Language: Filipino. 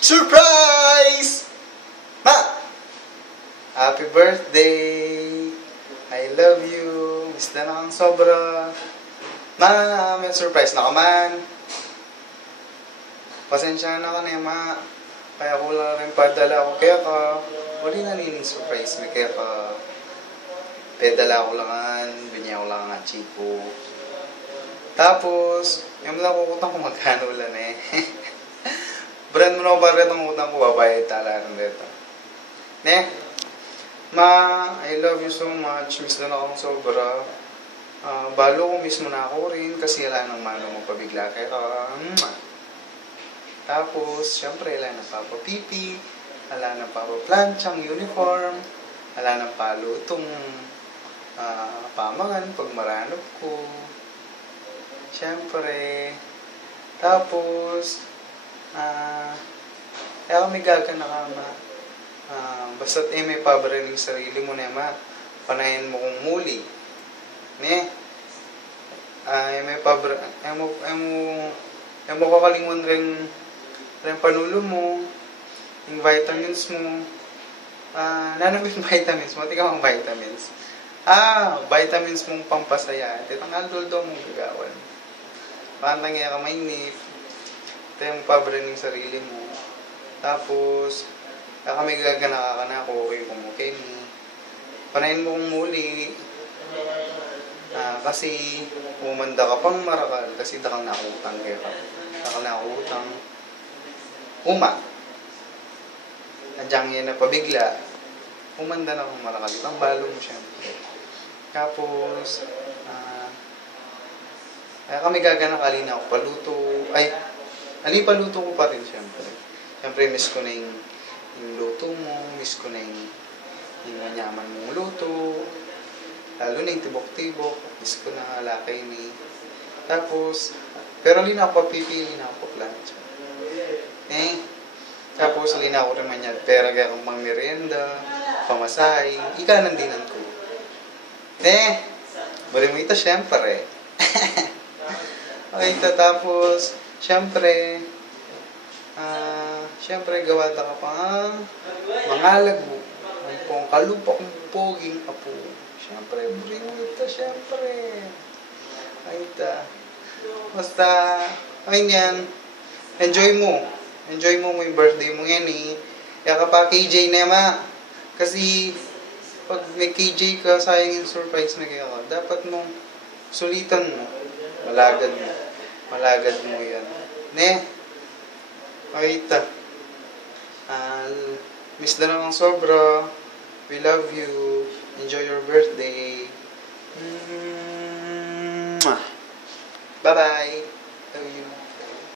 Surprise! Ma! Happy birthday! I love you. Miss na kang sobra. Ma, may surprise na ka man. Pasensya na ka na, ma. Kaya ko lang rin padala ako kaya ka. Wali na nining surprise may kaya ka. Pedala ko langan, binyaw lang nga chiko. Tapos, yung lang kukutang kung magkano lang eh. Brand mo na ko para itong utang ko, babayad talagang dito. Ne? Ma, I love you so much. Miss na akong sobra. Balo ko, miss mo na ako rin kasi wala nang mano mo pabigla kaya Tapos, syempre, wala na papapipi, wala na papaplanchang uniform, wala na palutong pamangan pag maranop ko. Syempre, tapos, kaya kami gaga na kama. Basta't may pabaraling sarili mo na ma, panayin mo kung muli. Ne? May pabaraling, mo kakalingon rin panulo mo, yung vitamins mo. Nanamit vitamins mo, tika mang vitamins. Vitamins mong pampasaya. Ito ang aldol mong gagawan. Pantang iya ka mainit. Ito yung pabra ng sarili mo. Tapos, kami gagana ka na ako, okay kung okay ni. Panayin mo kung muli. Kasi, umanda ka pang marakal. Kasi dakang nakutang kaya ka. Dakang nakutang. Adyang yan na pabigla. Umanda na kung marakal. Ang balo mo siyempre. Tapos, kaya kami gagana kalina ako paluto. Paluto ko pa rin siyempre. Siyempre, miss ko na yung luto mo. Miss ko na yung manyaman mong luto. Lalo na yung tibok-tibok. Miss ko na alakay ni. Tapos, pero lina ako papipili na ako plancha. Tapos, lina ako rin manyag. Pera kaya kong pang merienda, pamasahe. Ika nandinan ko. Bari mo ito, syempre. Okay, tapos, syempre, gawa ka pang mangalag mo. Ang pong kalupak ng poging apo. Syempre, bari mo ito, syempre. Basta, yan. Enjoy mo yung birthday mo yan eh. Kaya ka pa KJ na ma. Kasi, pag may KJ ka, sayang yung surprise na kaya ka. Dapat mong sulitan mo. Malagad mo yan. Ne? Makita. Miss na lang ang sobra. We love you. Enjoy your birthday. Bye-bye.